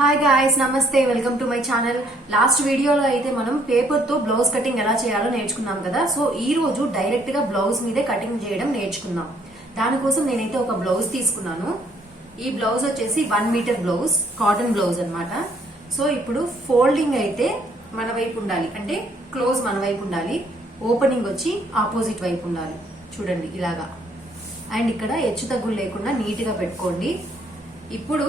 Hi guys, నమస్తే, welcome to my channel. Last వీడియోలో అయితే మనం పేపర్ తో బ్లౌజ్ కటింగ్ ఎలా చేయాలో నేర్చుకున్నాం కదా. సో ఈ రోజు డైరెక్ట్ గా బ్లౌజ్ మీదే కటింగ్ చేయడం నేర్చుకుందాం. దానికోసం నేనైతే ఒక బ్లౌజ్ తీసుకున్నాను. ఈ బ్లౌజ్ వచ్చేసి 1 మీటర్ బ్లౌజ్, కాటన్ బ్లౌజ్ అన్నమాట. సో ఇప్పుడు ఫోల్డింగ్ అయితే మన వైపు ఉండాలి, అంటే క్లోజ్ మన వైపు ఉండాలి, ఓపెనింగ్ వచ్చి ఆపోజిట్ వైపు ఉండాలి. చూడండి ఇలాగా. అండ్ ఇక్కడ హెచ్చు తగ్గులు లేకుండా నీట్ గా పెట్టుకోండి. ఇప్పుడు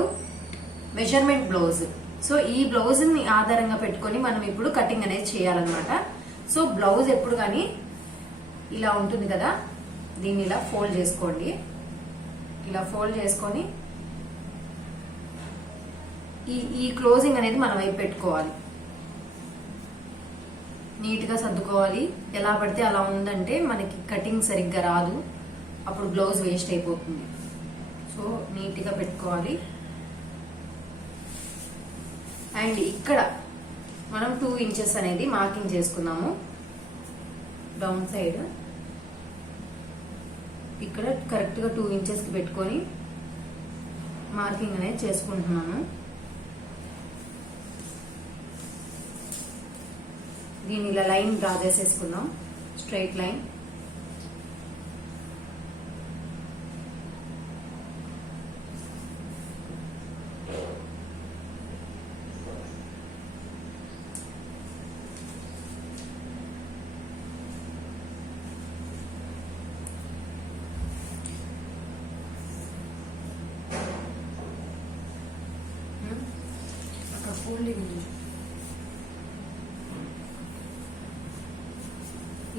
మెజర్మెంట్ బ్లౌజ్. సో ఈ బ్లౌజ్ ని ఆధారంగా పెట్టుకొని మనం ఇప్పుడు కటింగ్ అనేది చేయాలన్నమాట. సో బ్లౌజ్ ఎప్పుడు కానీ ఇలా ఉంటుంది కదా, దీన్ని ఇలా ఫోల్డ్ చేసుకోండి. ఇలా ఫోల్డ్ చేసుకొని ఈ క్లోజింగ్ అనేది మన వైపు పెట్టుకోవాలి. నీట్ గా సర్దుకోవాలి. ఎలా పడితే అలా ఉందంటే మనకి కటింగ్ సరిగ్గా రాదు, అప్పుడు బ్లౌజ్ వేస్ట్ అయిపోతుంది. సో నీట్ గా పెట్టుకోవాలి. అండ్ ఇక్కడ మనం 2 ఇంచెస్ అనేది మార్కింగ్ చేసుకున్నాము. డౌన్ సైడ్ ఇక్కడ కరెక్ట్ గా 2 ఇంచెస్ కి పెట్టుకొని మార్కింగ్ అనేది చేసుకుంటున్నాను. దీన్ని ఇలా లైన్ డ్రా చేసేసుకుందాం, స్ట్రైట్ లైన్.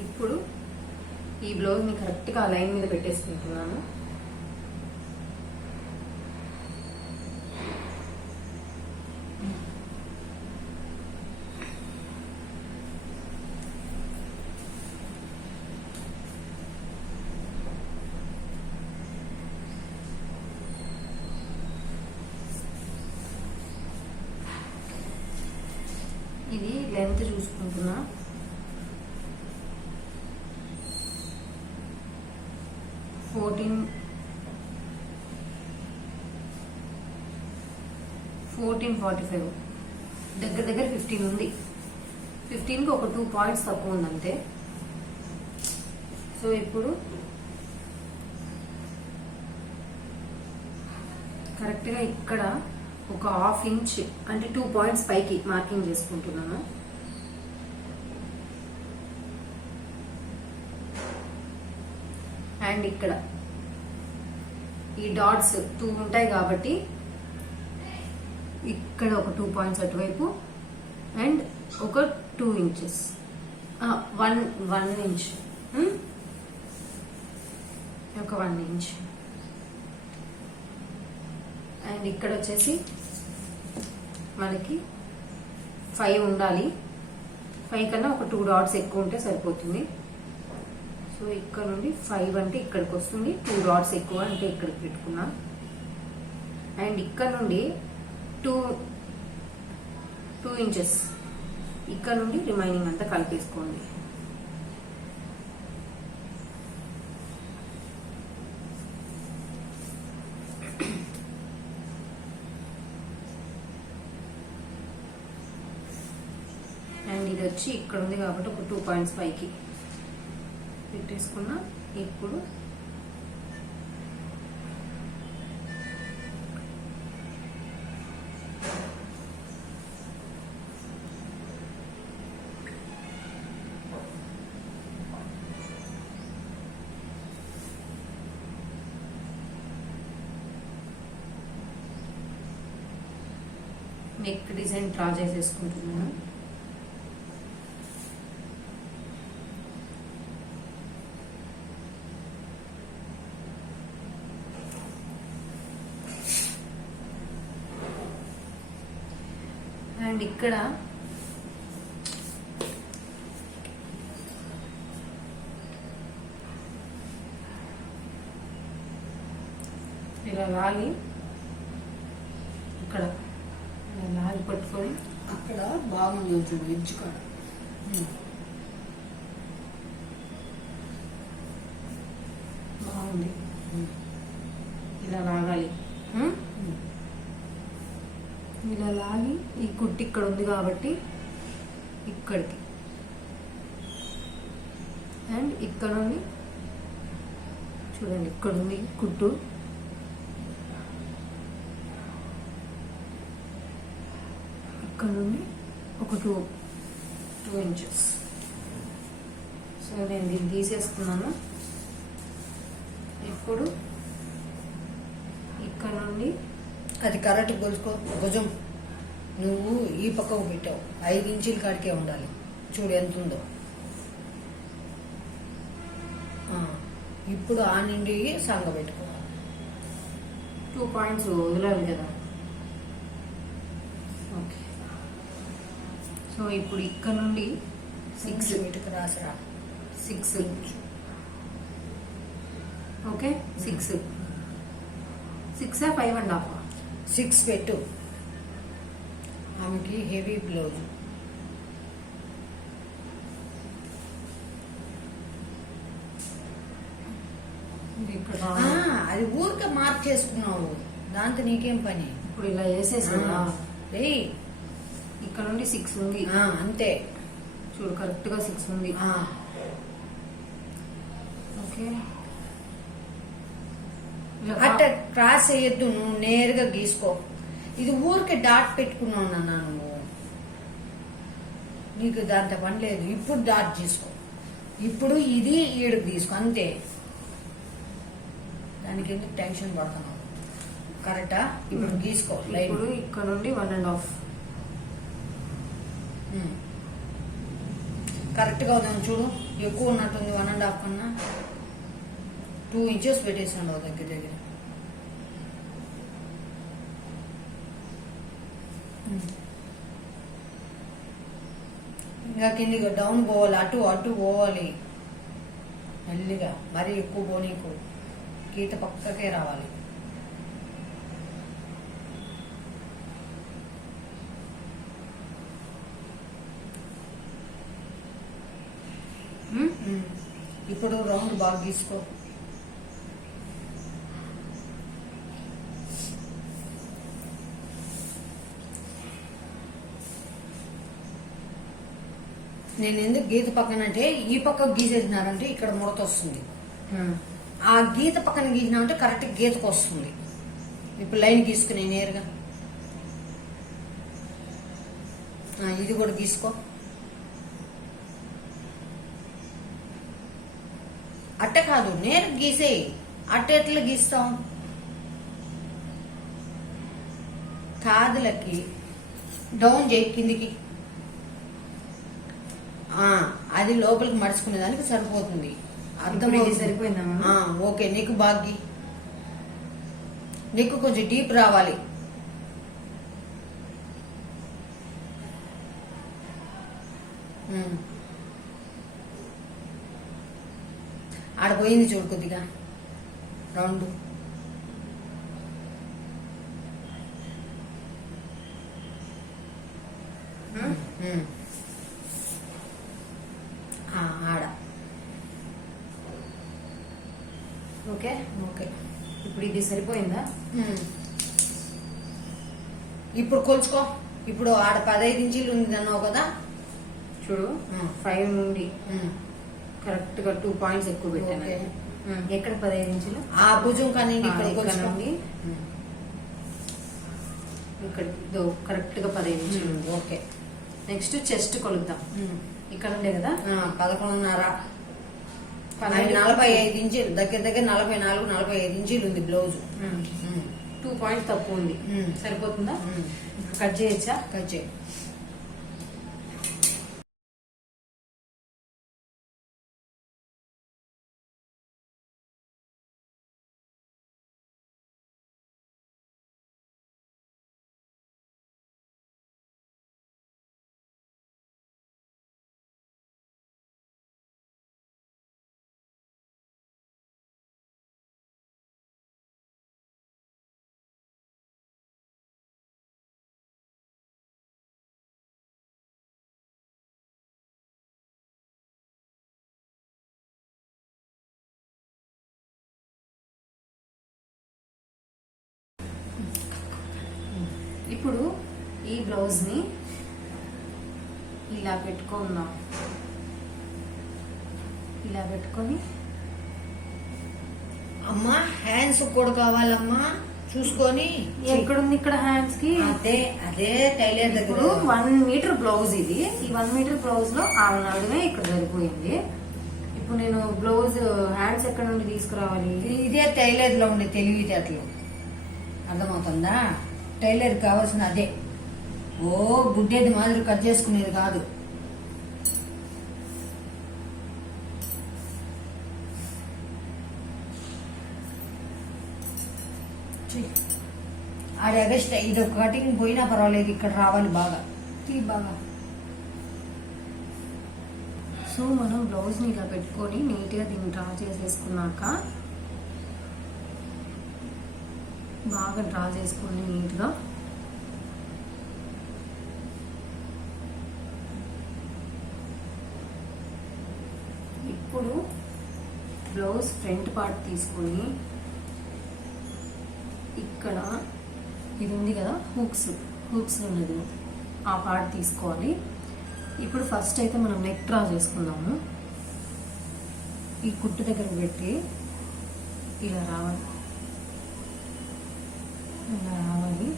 ఇప్పుడు ఈ బ్లౌజ్ ని కరెక్ట్ గా లైన్ మీద పెట్టేసుకుంటున్నాను. ఇది లెంత్ చూసుకుంటున్నా. 1445 దగ్గర 15 ఉంది. 15కి ఒక 2 పాయింట్స్ తక్కువ ఉంది అంతే. సో ఇప్పుడు కరెక్ట్ గా ఇక్కడ ఒక 1/2 ఇంచ్ అంటే 2 పాయింట్స్ పైకి మార్కింగ్ చేసుకుంటున్నాను. అండ్ ఇక్కడ ఈ డాట్స్ 2 ఉంటాయి కాబట్టి ఇక్కడ ఒక 2 పాయింట్స్ అటువైపు అండ్ ఒక 2 ఇంచెస్, 1 ఇంచ్, ఒక 1 ఇంచ్. అండ్ ఇక్కడ వచ్చేసి మనకి 5 ఉండాలి. 5 కన్నా ఒక 2 డాట్స్ ఎక్కువ ఉంటే సరిపోతుంది. సో ఇక్కడ నుండి 5 అంటే ఇక్కడికి వస్తుంది, 2 డాట్స్ ఎక్కువ అంటే ఇక్కడికి పెట్టుకున్నాం. అండ్ ఇక్కడ నుండి 2 ఇంచెస్ ఇక్కడ నుండి రిమైనింగ్ అంతా కలిపేసుకోండి. అండ్ ఇది వచ్చి ఇక్కడ ఉంది కాబట్టి ఒక 2 పాయింట్స్ పైకి పెట్టేసుకున్నా. ఇప్పుడు నెక్ డిజైన్ డ్రా చేసేసుకుంటున్నాను. అండ్ ఇక్కడ ఇలా లాగి ఇక్కడ లాగి పట్టుకొని అక్కడ బాగుంది చూడు, ఎడ్జ్ కాడ బాగుంది. ఇలా లాగాలి. ఇలా లాగి ఈ కుట్టు ఇక్కడ ఉంది కాబట్టి ఇక్కడికి అండ్ ఇక్కడ నుండి చూడండి ఇక్కడ ఉంది కుట్టు ఇక్కడ నుండి ఒక 2 ఇంచెస్. సో నేను దీన్ని తీసేసుకున్నాను. ఇప్పుడు ఇక్కడ నుండి అది కరెక్ట్ గొలుసుకో. భుజం నువ్వు ఈ పక్కకు పెట్టావు, 5 ఇంచుల కాడికే ఉండాలి. చూడు ఎంత ఉందో. ఇప్పుడు ఆ నుండి సంగ పెట్టుకో. 2 పాయింట్స్ వదలాలి కదా. ఓకే. సో ఇప్పుడు ఇక్కడ నుండి 6 ఇటుకు రాసిరా. 6 ఓకే. 6 5.5. 6 పెట్టు. ఆమెకి హెవీ బ్లౌజ్. ఇక్కడ అది ఊరికే మార్క్ చేసుకున్నావు, దాంతో నీకేం పని. ఇప్పుడు ఇలా వేసేసా. ఏయ్ ఇక్కడ నుండి 6 ఉంది. అంతే. చూడు కరెక్ట్ గా 6 ఉంది. ఓకే. అట్ట క్రాస్ వేయద్దు, నువ్వు నేరుగా గీసుకో. ఇది ఊరికే డాట్ పెట్టుకున్నావు నాన్న నువ్వు, నీకు దాంతో పని లేదు. ఇప్పుడు డాట్ తీసుకో. ఇప్పుడు ఇది ఈడుకు తీసుకో అంతే. దానికి ఎందుకు టెన్షన్ పడుతున్నావు? కరెక్టా? ఇప్పుడు గీసుకో. ఇప్పుడు ఇక్కడ నుండి 1.5 కరెక్ట్ గా ఉందని చూడు. ఎక్కువ ఉన్నట్టుంది 1.5 కన్నా. 2 ఇంచెస్ పెట్టేసాడు దగ్గర దగ్గర. ఇంకా కిందిగా డౌన్ పోవాలి, అటు అటు పోవాలి మెల్లిగా. మరీ ఎక్కువ పోనీకు, గీత పక్కకే రావాలి. ఇప్పుడు రౌండ్ బాగా గీసుకో. నేను ఎందుకు గీత పక్కన అంటే, ఈ పక్క గీసేసినారంటే ఇక్కడ ముడత వస్తుంది. ఆ గీత పక్కన గీసినామంటే కరెక్ట్ గీతకు వస్తుంది. ఇప్పుడు లైన్ గీసుకునే నేరుగా. ఇది కూడా గీసుకో. అట్ట కాదు, నేరు గీసేయి. అట్ట ఎట్లా గీస్తాం? కాదులకి డౌన్ చేయి కిందికి. అది లోపలికి మడుచుకునే దానికి సరిపోతుంది. అర్థమవుతుంది. సరిపోయిందా? ఓకే. నీకు బాగి, నీకు కొంచెం డీప్ రావాలి. ఆడపోయింది చూడు కొద్దిగా రౌండ్. ఆడ. ఓకే. ఓకే. ఇప్పుడు ఇది సరిపోయిందా? ఇప్పుడు కొలుచుకో. ఇప్పుడు ఆడ 15 ఇంచీలు ఉంది అన్నావు కదా. చూడు 5 నుండి కరెక్ట్ గా 2 పాయింట్స్ ఎక్కువ పెట్టాను. ఎక్కడ 15 ఇంచులు? ఆ భుజం కానీ ఇక్కడ కరెక్ట్ గా 15 ఇంచులు. ఓకే. నెక్స్ట్ చెస్ట్ కొలుద్దాం. ఇక్కడ ఉండే కదా 11.5. 45 ఇంచీలు దగ్గర దగ్గర 44-45 ఇంచీలు ఉంది బ్లౌజ్. 2 పాయింట్స్ తక్కువ ఉంది. సరిపోతుందా? కట్ చేయొచ్చా? కట్ చేయి. ఈ బ్లౌజ్ ని ఇలా పెట్టుకుందాం. ఇలా పెట్టుకొని అమ్మా హ్యాండ్స్ కూడా కావాలమ్మా, చూసుకొని. ఎక్కడుంది ఇక్కడ హ్యాండ్స్ కి? అదే అదే టైలర్ దగ్గర. ఇప్పుడు 1 మీటర్ బ్లౌజ్ ఇది. ఈ 1 మీటర్ బ్లౌజ్ లో ఆమె నడుమే ఇక్కడ సరిపోయింది. ఇప్పుడు నేను బ్లౌజ్ హ్యాండ్స్ ఎక్కడ నుండి తీసుకురావాలి? ఇదే టైలర్ లో ఉండే తెలివితేటలు, అర్థమవుతుందా? టైలర్ కావాల్సిన అదే. ఓ గుడ్డేది మాదిరి కట్ చేసుకునేది కాదు. ఆడ అగస్ట్ ఇది ఒక కటింగ్ పోయినా పర్వాలేదు, ఇక్కడ రావాలి బాగా. బాగా. సో మనం బ్లౌజ్ ని ఇలా పెట్టుకొని నీట్ గా దీన్ని డ్రా చేసేసుకున్నాక, బాగా డ్రా చేసుకుని నీట్ గా ఇప్పుడు బ్లౌజ్ ఫ్రంట్ పార్ట్ తీసుకొని ఇక్కడ ఇది ఉంది కదా హూక్స్ ఉన్నది, ఆ పార్ట్ తీసుకోవాలి. ఇప్పుడు ఫస్ట్ అయితే మనం నెక్ డ్రా చేసుకుందాము. ఈ కుట్టు దగ్గర పెట్టి ఇలా రావాలి, ఇలా రావాలి.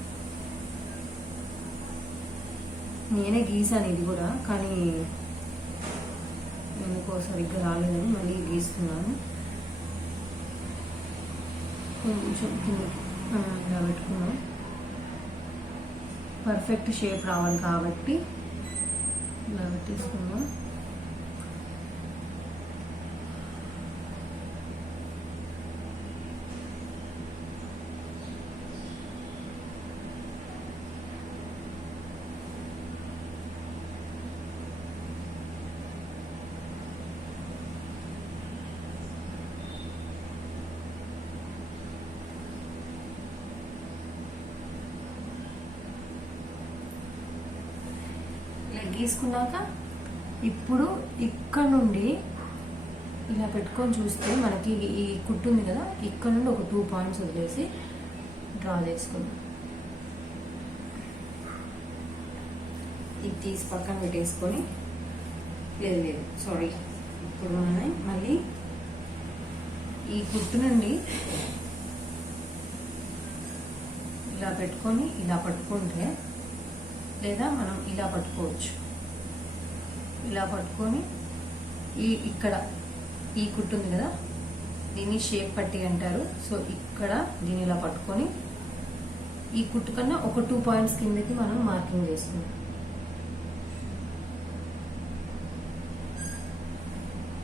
నేనే గీసాను ఇది కూడా, కానీ ఎందుకో సరిగ్గా రాలేదని మళ్ళీ గీస్తున్నాను. కొంచెం కిందకి ఇలా పెట్టుకున్నాం. పర్ఫెక్ట్ షేప్ రావాలి కాబట్టి ఇలా పెట్టేసుకున్నాం. గీసుకున్నాక ఇప్పుడు ఇక్కడ నుండి ఇలా పెట్టుకొని చూస్తే మనకి ఈ కుట్టు ఉంది కదా, ఇక్కడ నుండి ఒక 2 పాయింట్స్ వదిలేసి డ్రా చేసుకుందాం. ఇది తీసి పక్కన పెట్టేసుకొని, లేదు సారీ, ఇప్పుడు మనం మళ్ళీ ఈ కుట్టు నుండి ఇలా పెట్టుకొని ఇలా పట్టుకుంటే, లేదా మనం ఇలా పట్టుకోవచ్చు. ఇలా పట్టుకొని ఇక్కడ ఈ కుట్టు ఉంది కదా, దీన్ని షేప్ పట్టి అంటారు. సో ఇక్కడ దీన్ని ఇలా పట్టుకొని ఈ కుట్టు కన్నా ఒక 2 పాయింట్స్ కిందకి మనం మార్కింగ్ చేసుకుందాం.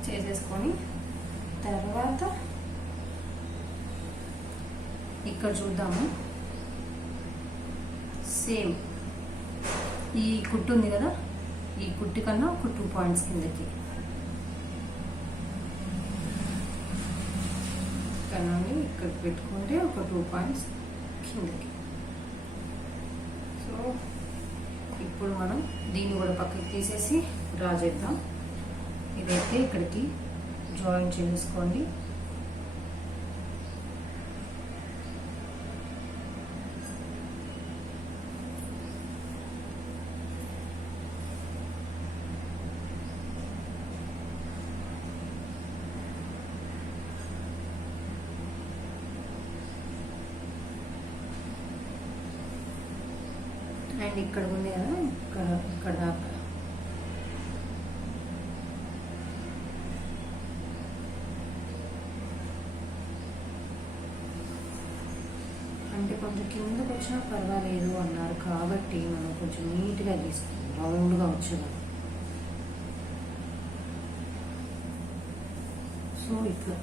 చేసేసుకొని తర్వాత ఇక్కడ చూద్దాము. సేమ్ ఈ కుట్టు ఉంది కదా, ఈ కుట్టు కన్నా ఒక 2 పాయింట్స్ కిందకి, ఇక్కడ నుండి ఇక్కడికి పెట్టుకుంటే ఒక 2 పాయింట్స్ కిందకి. సో ఇప్పుడు మనం దీన్ని కూడా పక్కకి తీసేసి డ్రా చేద్దాం. ఇదైతే ఇక్కడికి జాయిన్ చేసుకోండి. అండ్ ఇక్కడ ఉంది కదా, ఇక్కడ దాకా అంటే కొంచెం కిందకు వచ్చినా పర్వాలేదు అన్నారు కాబట్టి మనం కొంచెం నీట్గా తీసుకుంటాం, రౌండ్గా వచ్చేదాం. సో ఇట్లా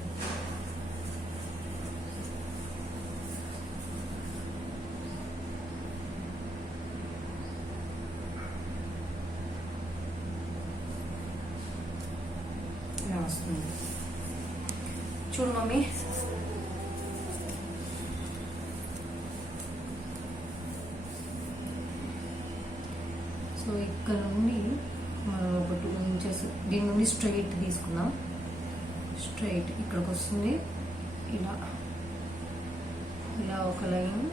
వస్తుంది. చూడు మమ్మీ, సో ఇక్కడ నుండి మనం ఒక 2 ఇంచెస్ దీని నుండి స్ట్రైట్ తీసుకుందాం. స్ట్రైట్ ఇక్కడికి వస్తుంది, ఇలా ఇలా ఒక లైన్,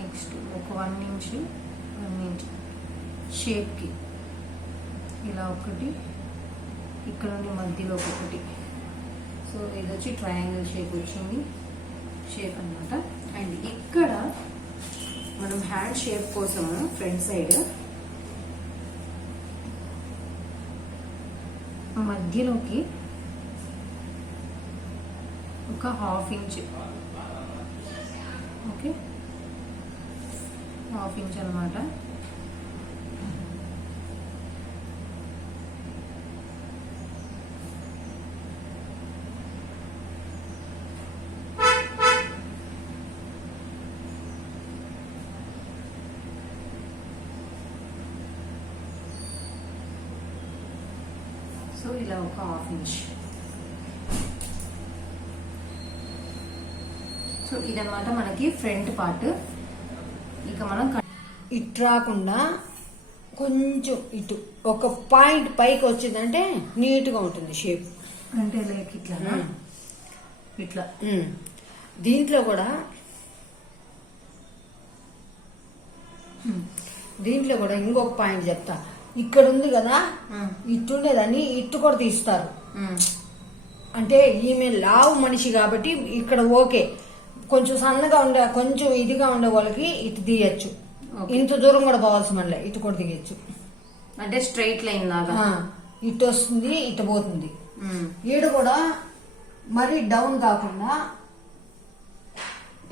నెక్స్ట్ ఒక 1 ఇంచ్ షేప్కి ఇలా ఒకటి, ఇక్కడ నుండి మధ్యలో ఒకటి. సో ఇది వచ్చి ట్రయాంగిల్ షేప్ వచ్చింది షేప్ అన్నమాట. అండ్ ఇక్కడ మనం హ్యాండ్ షేప్ కోసము ఫ్రంట్ సైడ్ మధ్యలోకి ఒక 1/2 ఇంచ్, ఓకే 1/2 ఇంచ్ అనమాట. సో ఇలా ఒక 1/2 ఇంచ్. సో ఇదన్నమాట మనకి ఫ్రంట్ పార్ట్. ఇక మనం ఇటు రాకుండా కొంచెం ఇటు ఒక పాయింట్ పైకి వచ్చిందంటే నీట్గా ఉంటుంది షేప్. అంటే లైక్ ఇట్లా ఇట్లా. దీంట్లో కూడా ఇంకొక పాయింట్ చెప్తా. ఇక్కడ ఉంది కదా, ఇట్టుండేదాన్ని ఇట్టు కూడా తీస్తారు. అంటే ఈమె లావు మనిషి కాబట్టి ఇక్కడ ఓకే, కొంచెం సన్నగా ఉండే కొంచెం ఇదిగా ఉండే వాళ్ళకి ఇటు తీయచ్చు. ఇంత దూరం కూడా పోవాల్సి మళ్ళీ ఇటు కూడా తీయచ్చు. అంటే స్ట్రైట్ లైన్ లాగా ఇటు వస్తుంది, ఇటు పోతుంది. ఈడ కూడా మరీ డౌన్ కాకుండా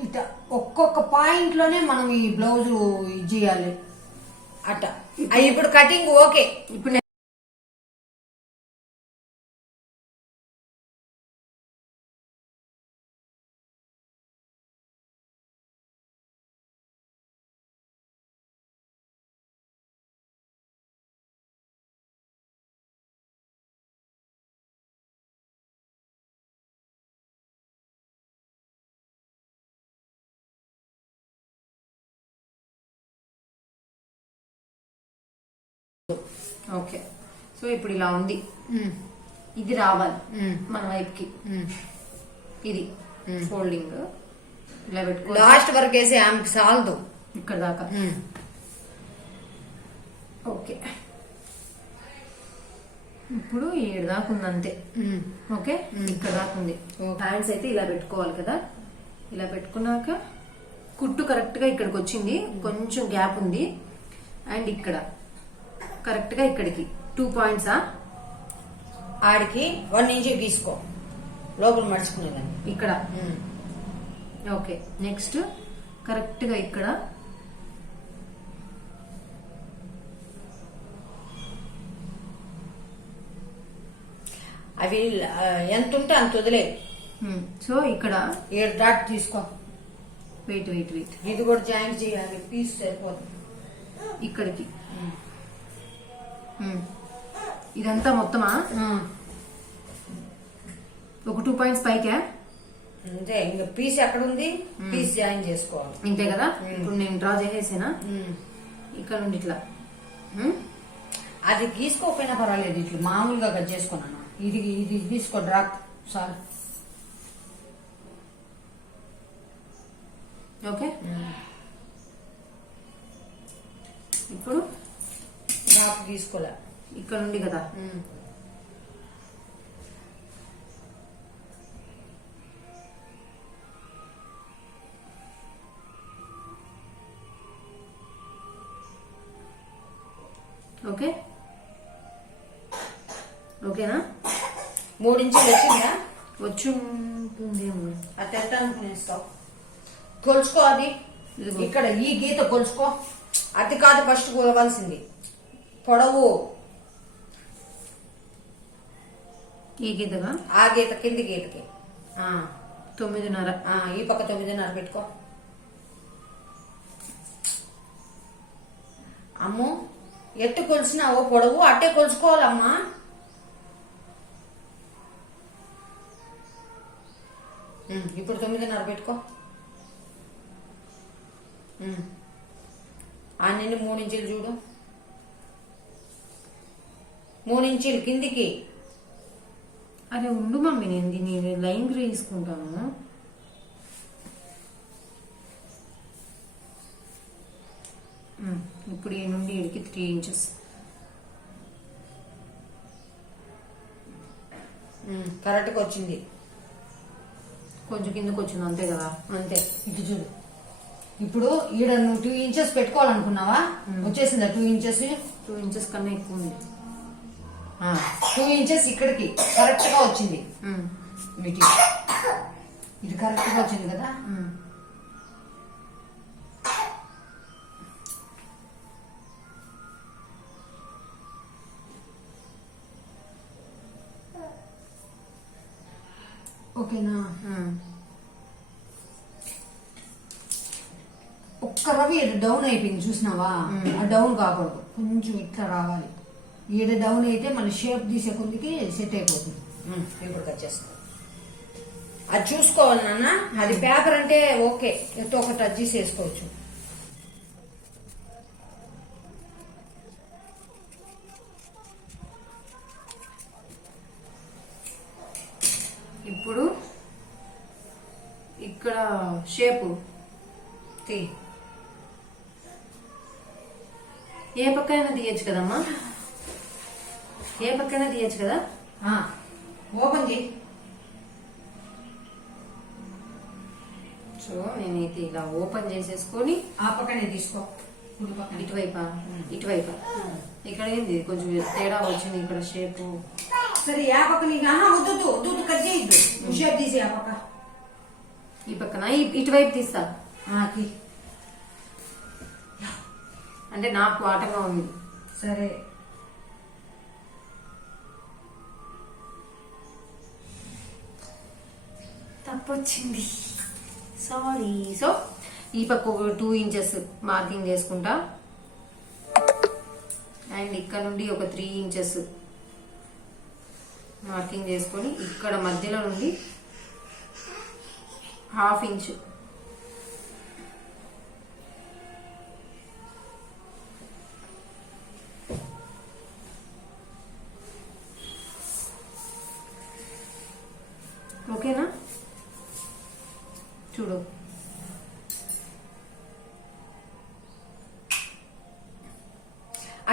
ఇట ఒక్కొక్క పాయింట్ లోనే మనం ఈ బ్లౌజ్ ఇది చేయాలి అట్ట. ఇప్పుడు కటింగ్ ఓకే. ఇప్పుడు ఓకే. సో ఇప్పుడు ఇలా ఉంది, ఇది రావాలి మన వైపుకి. ఇది ఫోల్డింగ్ ఇలా పెట్టుకో, లాస్ట్ వరకు వేసి ఆమెకి సాలదు ఇక్కడ దాకా. ఓకే ఇప్పుడు 7 దాకా ఉంది అంతే. ఓకే ఇక్కడ దాకా ఉంది. హ్యాండ్స్ అయితే ఇలా పెట్టుకోవాలి కదా. ఇలా పెట్టుకున్నాక కుట్టు కరెక్ట్ గా ఇక్కడికి వచ్చింది, కొంచెం గ్యాప్ ఉంది. అండ్ ఇక్కడ కరెక్ట్ గా ఇక్కడికి 2 పాయింట్స్. ఆడికి 1 ఇంచ్ గీసుకో లోపల మడుచుకునేదాన్ని ఇక్కడ. ఓకే నెక్స్ట్ కరెక్ట్ గా ఇక్కడ అవి ఎంత ఉంటే అంత వదిలే. సో ఇక్కడ 7 డాట్ తీసుకో. వెయిట్ వెయిట్ వెయిట్, ఇది కూడా జాయింట్ చేయాలి, పీస్ సరిపోతుంది ఇక్కడికి. ఇదంతా మొత్తమా ఒక 2 పాయింట్స్ పైకే అంతే. ఇంకా పీస్ ఎక్కడ ఉంది, పీస్ జాయిన్ చేసుకోవాలి ఇంతే కదా. ఇప్పుడు నేను డ్రా చేసేసానా ఇక్కడ నుండి ఇట్లా. అది గీసుకోకపోయినా పర్వాలేదు, ఇట్లా మామూలుగా కట్ చేసుకున్నాను. ఇది ఇది తీసుకో డ్రాప్ సార్. ఓకే ఇప్పుడు డ్రాప్ తీసుకోలే ఇక్కడ నుండి కదా. ఓకే ఓకేనా. 3 ఇంచులు వచ్చిందా? వచ్చి ఉంటుందేమో. అది ఎంత అనుకునేస్తావు? కొలుచుకో. అది ఇక్కడ ఈ గీత కొలుచుకో. అది కాదు ఫస్ట్ కొలవాల్సింది పొడవు. ఈ గీతగా ఆ గీత కింది గీతకి 9.5. ఈ పక్క 9.5 పెట్టుకో. అమ్మో ఎట్టు కొలిసినావో పొడవు అట్టే కొలుచుకోవాలమ్మా. ఇప్పుడు 9.5 పెట్టుకో. ఆ నిండి 3 ఇంచులు చూడు. 3 ఇంచులు కిందికి. అరే ఉండు మమ్మీ, నేను దీన్ని లైన్ తీసుకుంటాను. ఇప్పుడు ఈ నుండి ఇడికి 3 ఇంచెస్ కరెక్ట్గా వచ్చింది. కొంచెం కిందకు వచ్చింది అంతే కదా. అంతే. ఇటు చూడు. ఇప్పుడు ఈడ నువ్వు 2 ఇంచెస్ పెట్టుకోవాలనుకున్నావా? వచ్చేసిందా 2 ఇంచెస్? 2 ఇంచెస్ కన్నా ఎక్కువ ఉంది. 2 ఇంచెస్ ఇక్కడికి కరెక్ట్ గా వచ్చింది. ఇది కరెక్ట్ గా వచ్చింది కదా. ఓకేనా? ఒక్క రవి డౌన్ అయిపోయింది చూసినావా? ఆ డౌన్ కాకూడదు, కొంచెం ఇట్లా రావాలి. ఏదో డౌన్ అయితే మన షేప్ తీసే కొద్దికి సెట్ అయిపోతుంది. ఇప్పుడు కట్ చేస్తాం. అది చూసుకోవాలి నాన్న. అది పేపర్ అంటే ఓకే, ఎంతో ఒకటి అడ్జస్ట్ చేసుకోవచ్చు. ఇప్పుడు ఇక్కడ షేపు ఏ పక్కైనా తీయచ్చు కదమ్మా? ఏ పక్కైనా తీయచ్చు కదా. ఓపెన్ చేయి. సో నేనైతే ఇలా ఓపెన్ చేసేసుకొని ఆ పక్కనే తీసుకో. ఇటువైపా ఇటువైపా ఇక్కడ ఏంది కొంచెం తేడా వచ్చింది ఇక్కడ షేపు. సరే ఆ పక్క నీకు వద్దు కట్ చేయొద్దు. షేప్ తీసి ఆ పక్క. ఈ పక్కన ఇటువైపు తీస్తా. అంటే నాకు ఆటగా ఉంది. సరే. తప్పొచ్చింది, సారీ. సో ఈ పక్క ఒక 2 ఇంచెస్ మార్కింగ్ చేసుకుంటా. అండ్ ఇక్కడ నుండి ఒక 3 ఇంచెస్ మార్కింగ్ చేసుకొని ఇక్కడ మధ్యలో నుండి 1/2 ఇంచ్ ఓకేనా? చూడు.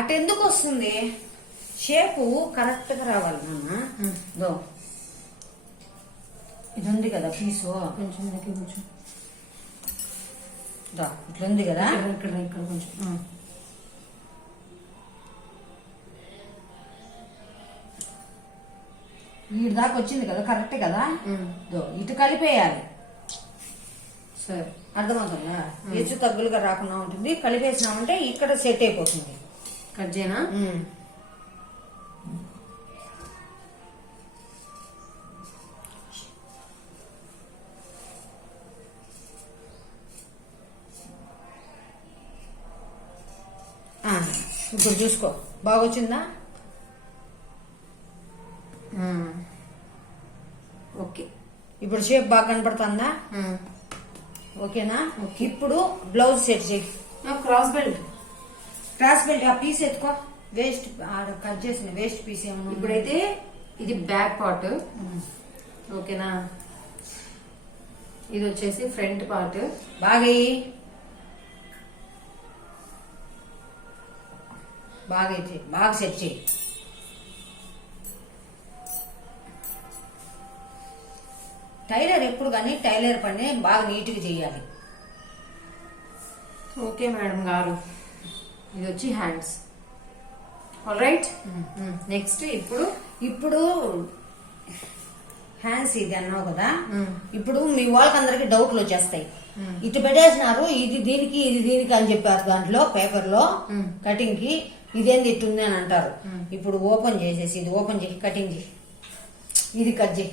అటెందుకు వస్తుంది? షేపు కరెక్ట్ గా రావాలి నాన్న. ఇది ఉంది కదా పీసు, కొంచెం కొంచెం ఇట్లా ఉంది కదా. ఇక్కడ కొంచెం వీడి దాకా వచ్చింది కదా, కరెక్ట్ కదా. ఇటు కలిపేయాలి. సరే, అర్థమవుతుందా? హెచ్చు తగ్గులుగా రాకుండా ఉంటుంది. కలిపేసినామంటే ఇక్కడ సెట్ అయిపోతుంది. కట్ చేయనా? ఇప్పుడు చూసుకో, బాగా వచ్చిందా? ఓకే. ఇప్పుడు షేప్ బాగా కనపడుతుందా? ఓకేనా? ఇప్పుడు బ్లౌజ్ సెట్ చేయి. క్రాస్ బెల్ట్ ఆ పీస్ ఎత్తుకో. వేస్ట్ కట్ చేసిన వేస్ట్ పీస్ ఏమన్నా. ఇప్పుడైతే ఇది బ్యాక్ పార్ట్, ఓకేనా? ఇది వచ్చేసి ఫ్రంట్ పార్ట్. బాగా సెట్ చేయి. టైలర్ ఎప్పుడు కానీ టైలర్ పని బాగా నీట్గా చేయాలి. ఓకే మేడం గారు. ఇది వచ్చి హ్యాండ్స్. All right. నెక్స్ట్ ఇప్పుడు హ్యాండ్స్ ఇది అన్నావు కదా. ఇప్పుడు మీ వాళ్ళకి అందరికి డౌట్లు వచ్చేస్తాయి. ఇటు పెట్టేసినారు, ఇది దీనికి ఇది దీనికి అని చెప్పారు దాంట్లో పేపర్ లో కటింగ్ కి. ఇదేంది ఇట్టుంది అని అంటారు. ఇప్పుడు ఓపెన్ చేసేసి ఇది ఓపెన్ చేసి కటింగ్ చేయి. ఇది కట్ చేయి.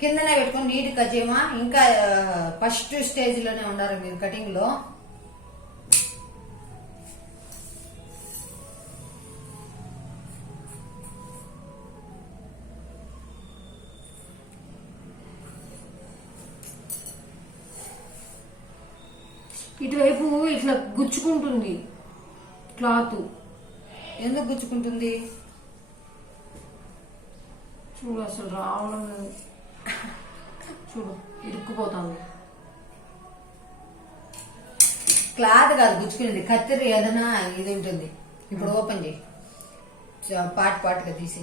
కిందనే పెట్టుకొని నీట్ కట్ చేయమా. ఇంకా ఫస్ట్ స్టేజ్ లోనే ఉన్నారు మీరు కటింగ్ లో. ఇటువైపు ఇట్లా గుచ్చుకుంటుంది క్లాత్. ఎందుకు గుచ్చుకుంటుంది? చూడు అసలు రావడం లేదు. చూడు ఇరుక్కుపోతాను. క్లాత్ కాదు గుచ్చుకునేది, కత్తెర ఏదైనా ఇది ఉంటుంది. ఇప్పుడు ఓపెన్ చేయి, పాటుగా తీసి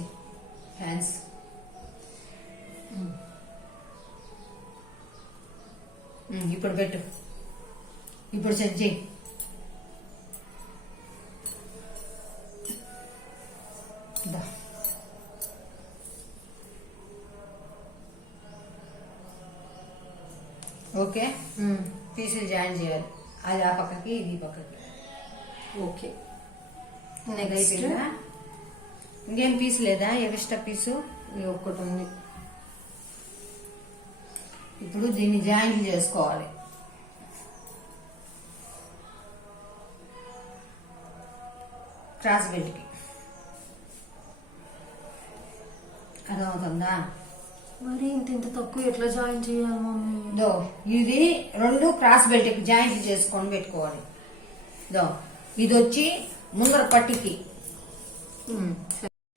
హ్యాండ్స్. ఇప్పుడు పెట్టు, ఇప్పుడు సెట్ చేయి. ఓకే, పీసులు జాయిన్ చేయాలి. అది ఆ పక్కకి, ఇది ఈ పక్కకి. ఓకే, నెక్స్ట్ ఇంకేం పీస్ లేదా? ఎక్స్ట్రా పీసు ఇది ఒక్కటి ఉంది. ఇప్పుడు దీన్ని జాయింట్ చేసుకోవాలి. క్రాస్ బెల్ట్కి అర్థమవుతుందా? మరి ఇంత తక్కువ ఎట్లా జాయిన్ చేయాలి మమ్మీ? దో ఇది 2 క్రాస్ బెల్ట్కి జాయింట్ చేసుకొని పెట్టుకోవాలి. దో ఇది వచ్చి ముందర పట్టికి.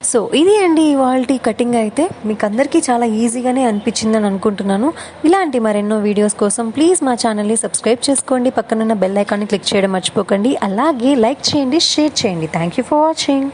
సో ఇది అండి ఇవాల్టి కటింగ్. అయితే మీకు అందరికీ చాలా ఈజీగానే అనిపించిందని అనుకుంటున్నాను. ఇలాంటి మరెన్నో వీడియోస్ కోసం ప్లీజ్ మా ఛానల్ని సబ్స్క్రైబ్ చేసుకోండి. పక్కనున్న బెల్ ఐకాన్ని క్లిక్ చేయడం మర్చిపోకండి. అలాగే లైక్ చేయండి, షేర్ చేయండి. Thank you for watching.